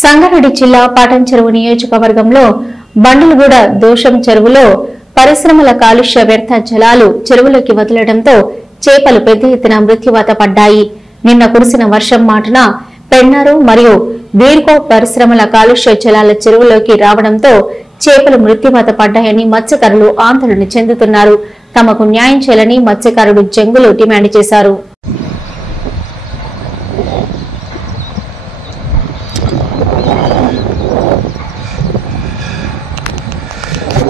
సంగారెడ్డి జిల్లా పాటంచెరువు నియోజకవర్గంలో బండలగూడ దోషం చెరువులో పరిశ్రమల కాలుష్య వ్యర్థ జలాలు చెరువులోకి వదలడంతో చేపలు పెద్ద ఎత్తున మృత్యువాత పడ్డాయి. నిన్న కురిసిన వర్షం మాటున పెన్నారు మరియు వీర్కో పరిశ్రమల కాలుష్య జలాల చెరువులోకి రావడంతో చేపలు మృత్యువాత పడ్డాయని మత్స్యకారులు ఆందోళన చెందుతున్నారు. తమకు న్యాయం చేయాలని మత్స్యకారులు జంగులు డిమాండ్ చేశారు.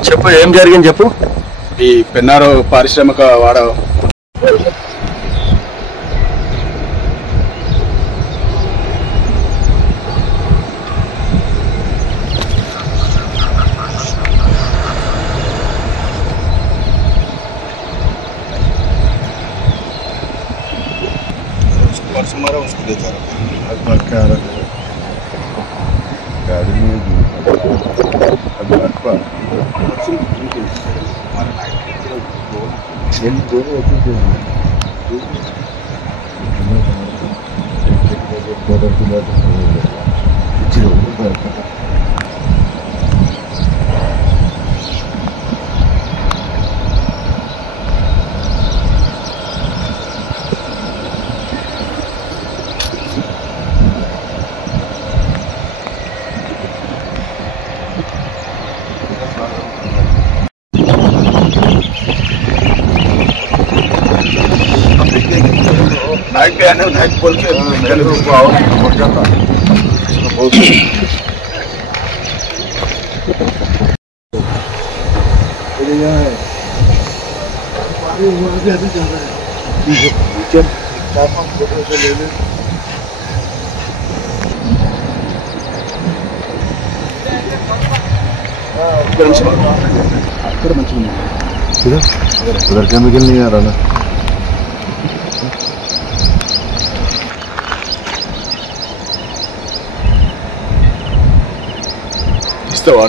చెప్పు, ఏం జరిగింది చెప్పు. ఈ పెన్నారు పారిశ్రామిక వాడ हमारा उसको ले जा रहा नाइट बोल के बढ़ जाता उधर केमिकल नहीं आ रहा ना.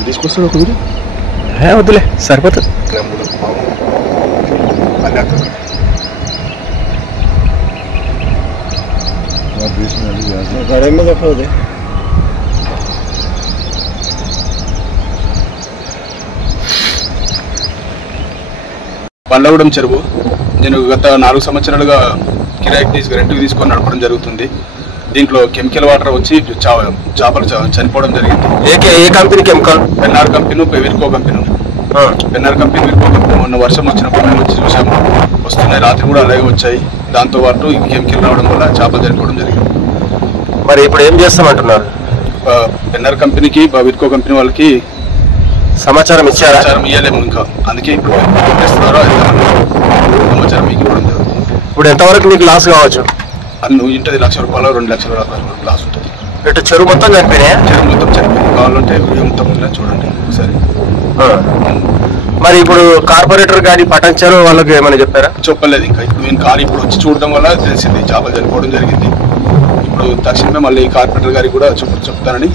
తీసుకొస్తాడు కుదిరి వద్దులే సరిపోతుంది. బండ్లగూడెం చెరువు నేను గత 4 సంవత్సరాలుగా కిరాయికి రెంట్కి తీసుకొని నడపడం జరుగుతుంది. దీంట్లో కెమికల్ వాటర్ వచ్చి చేపలు చనిపోవడం జరిగింది. ఏ కంపెనీ కెమికల్? పెన్నార్ కంపెనీ, వీర్కో కంపెనీ. పెన్నార్ కంపెనీ, వీర్కో కంపెనీ మొన్న వర్షం వచ్చినప్పుడు మేము వచ్చి చూసాము. వస్తున్నాయి, రాత్రి కూడా అలాగే వచ్చాయి. దాంతో పాటు ఈ కెమికల్ రావడం వల్ల చేపలు చనిపోవడం జరిగింది. మరి ఇప్పుడు ఏం చేస్తామంటున్నారు? పెన్నార్ కంపెనీకి, వీర్కో కంపెనీ వాళ్ళకి సమాచారం ఇచ్చారా? సమాచారం ఇవ్వలేము ఇంకా, అందుకే ఇప్పుడు చేస్తున్నారో సమాచారం మీకు ఇవ్వడం జరుగుతుంది. ఇప్పుడు ఎంతవరకు మీకు లాస్ కావచ్చు? నువ్వు ఇంటది ₹1,00,000, ₹2,00,000 లాస్ ఉంటుంది. ఇటు చెరువు మొత్తం చనిపోయినాయా? చెరువు మొత్తం చనిపోయింది. కావాలంటే మొత్తం చూడండి ఒకసారి. మరి ఇప్పుడు కార్పొరేటర్ కానీ పట్టణచెరువు వాళ్ళకి ఏమైనా చెప్పారా? చెప్పలేదు ఇంకా. నేను కారు ఇప్పుడు వచ్చి చూడడం వల్ల తెలిసింది చేపలు చనిపోవడం జరిగింది. ఇప్పుడు తక్షణమే మళ్ళీ కార్పొరేటర్ గారికి కూడా చెప్తానని